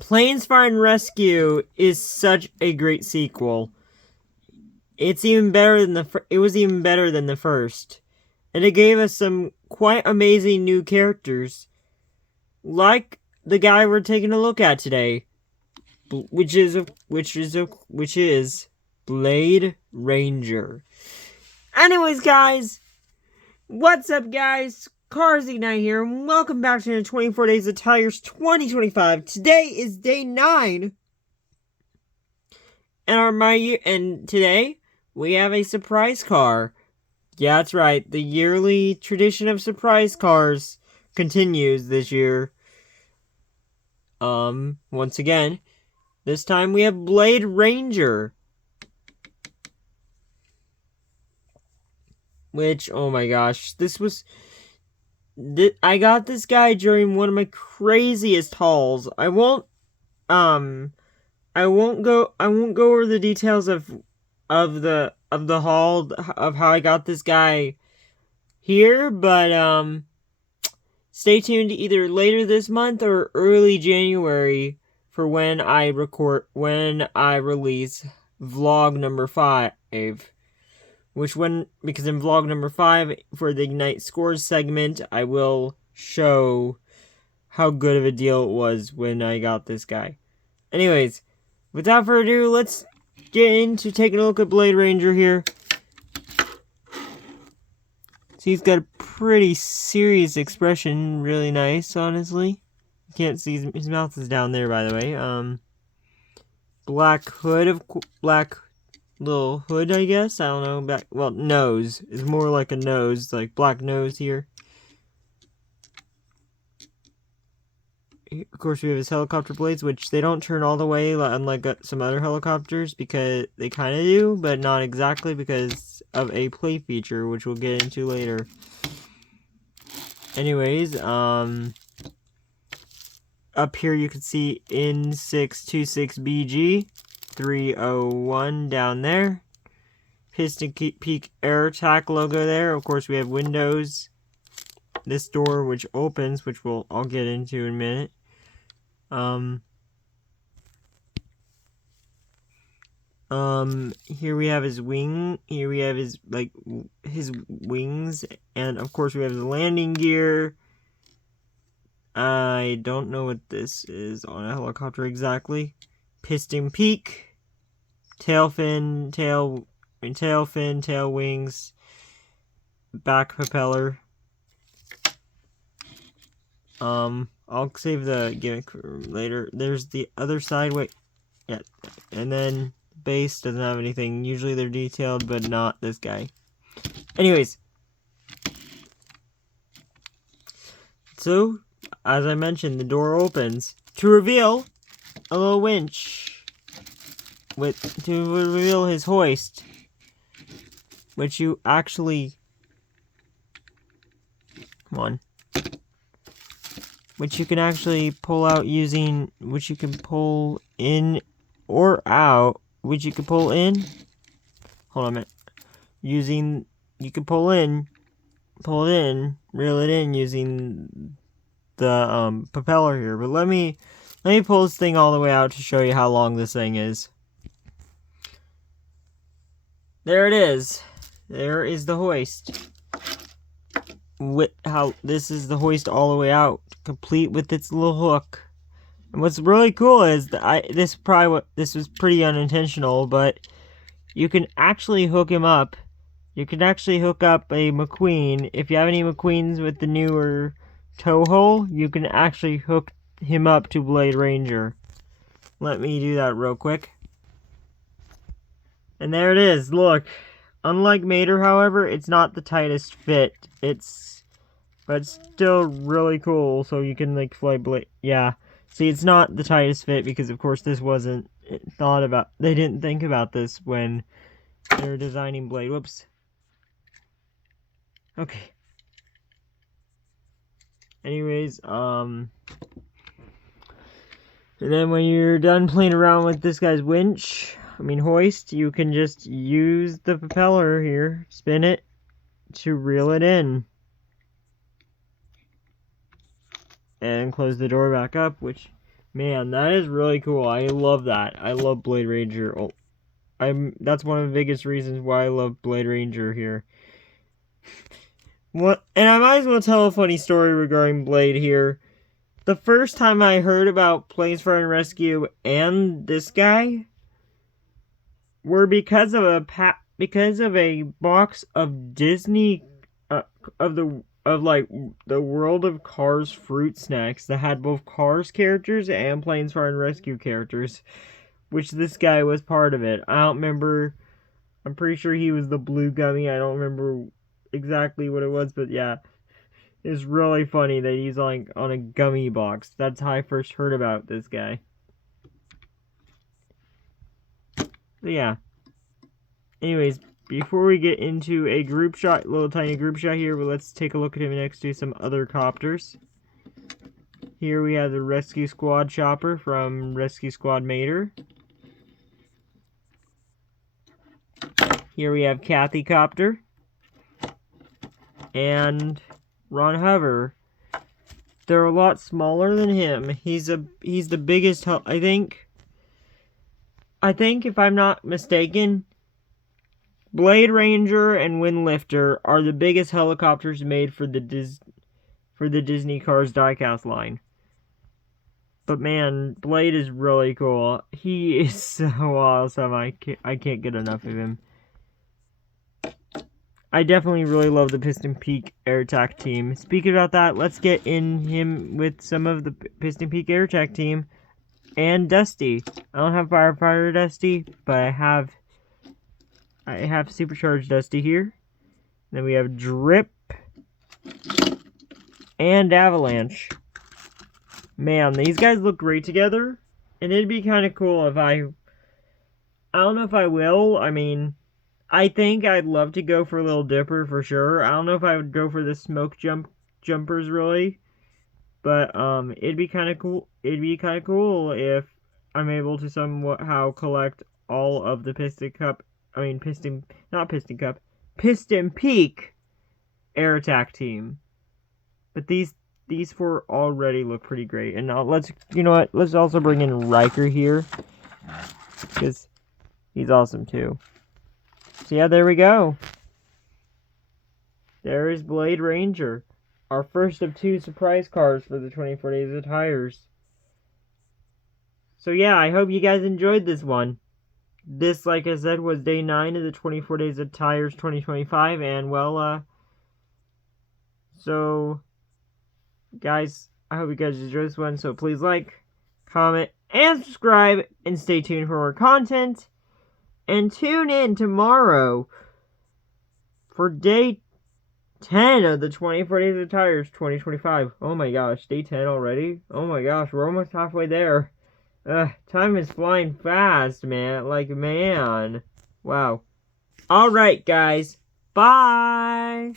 Planes Fire and Rescue is such a great sequel. It's even better than it was even better than the first. And it gave us some quite amazing new characters. Like the guy we're taking a look at today. Which is Blade Ranger. Anyways, guys, what's up, guys? Carzignite here, and welcome back to the 24 Days of Tigers 2025. Today is day 9, and today we have a surprise car. Yeah, that's right. The yearly tradition of surprise cars continues this year. Once again, this time we have Blade Ranger. Which, oh my gosh, I got this guy during one of my craziest hauls. I won't go over the details of the haul of how I got this guy here, but stay tuned either later this month or early January for when I release vlog number 5. Because in vlog number 5, for the Ignite Scores segment, I will show how good of a deal it was when I got this guy. Anyways, without further ado, let's get into taking a look at Blade Ranger here. So he's got a pretty serious expression, really nice, honestly. You can't see his mouth is down there, by the way. Black little hood, I guess. I don't know. Nose. It's more like a nose, like black nose here. Of course, we have his helicopter blades, which they don't turn all the way, unlike some other helicopters, because they kind of do, but not exactly because of a play feature, which we'll get into later. Anyways, up here you can see N626BG. 301 down there. Piston Peak Air Attack logo there. Of course, we have windows. This door which opens, which I'll get into in a minute. Here we have his wing. Here we have his wings, and of course we have the landing gear. I don't know what this is on a helicopter exactly. Piston peak, tail fin, tail wings, back propeller. I'll save the gimmick for later. There's the other side, yeah, and then base doesn't have anything. Usually they're detailed, but not this guy. Anyways, so as I mentioned, the door opens to reveal a little winch to reveal his hoist, which you actually which you can actually pull out using, which you can pull in or out, which you can pull in. Hold on a minute. You can pull it in, reel it in using the propeller here. But let me pull this thing all the way out to show you how long this thing is. There it is. There is the hoist. This is the hoist all the way out, complete with its little hook. And what's really cool is that this was pretty unintentional, but you can actually hook him up. You can actually hook up a McQueen. If you have any McQueens with the newer tow hole, you can actually hook him up to Blade Ranger. Let me do that real quick. And there it is, look. Unlike Mater, however, it's not the tightest fit. But it's still really cool, so you can fly Blade. Yeah. See, it's not the tightest fit because of course this wasn't thought about. They didn't think about this when they were designing Blade. Whoops. Okay. Anyways, and then when you're done playing around with this guy's hoist, you can just use the propeller here, spin it, to reel it in. And close the door back up, which Man, that is really cool. I love that. I love Blade Ranger. Oh, that's one of the biggest reasons why I love Blade Ranger here. What? And I might as well tell a funny story regarding Blade here. The first time I heard about Planes Fire and Rescue and this guy were because of a box of Disney the World of Cars fruit snacks that had both Cars characters and Planes Fire and Rescue characters, which this guy was part of it. I don't remember. I'm pretty sure he was the blue gummy. I don't remember exactly what it was, but yeah. It's really funny that he's like on a gummy box. That's how I first heard about this guy. So yeah. Anyways, before we get into a group shot, little tiny group shot here, but let's take a look at him next to some other copters. Here we have the Rescue Squad chopper from Rescue Squad Mater. Here we have Kathy Copter. And Ron Hover. They're a lot smaller than him. He's the biggest. I think if I'm not mistaken, Blade Ranger and Windlifter are the biggest helicopters made for the Disney Cars diecast line. But man, Blade is really cool. He is so awesome. I can't get enough of him. I definitely really love the Piston Peak Air Attack team. Speaking about that, let's get in him with some of the Piston Peak Air Attack team and Dusty. I don't have Firefighter Dusty, but I have Supercharged Dusty here. Then we have Drip and Avalanche. Man, these guys look great together, and it'd be kind of cool if I don't know if I will. I mean, I think I'd love to go for a Little Dipper for sure. I don't know if I would go for the smoke jumpers really, but it'd be kind of cool. It'd be kind of cool if I'm able to somehow collect all of the Piston Peak Air Attack team. But these four already look pretty great. And now let's also bring in Riker here, because he's awesome too. So yeah, there we go. There is Blade Ranger, our first of 2 surprise cars for the 24 Days of Tires. So yeah, I hope you guys enjoyed this one. This, like I said, was day 9 of the 24 Days of Tires 2025, and well, so guys, I hope you guys enjoyed this one. So please like, comment, and subscribe, and stay tuned for more content. And tune in tomorrow for day 10 of the 24 Days of Tires 2025. Oh my gosh, day 10 already? Oh my gosh, we're almost halfway there. Time is flying fast, man. Like, man. Wow. Alright, guys. Bye!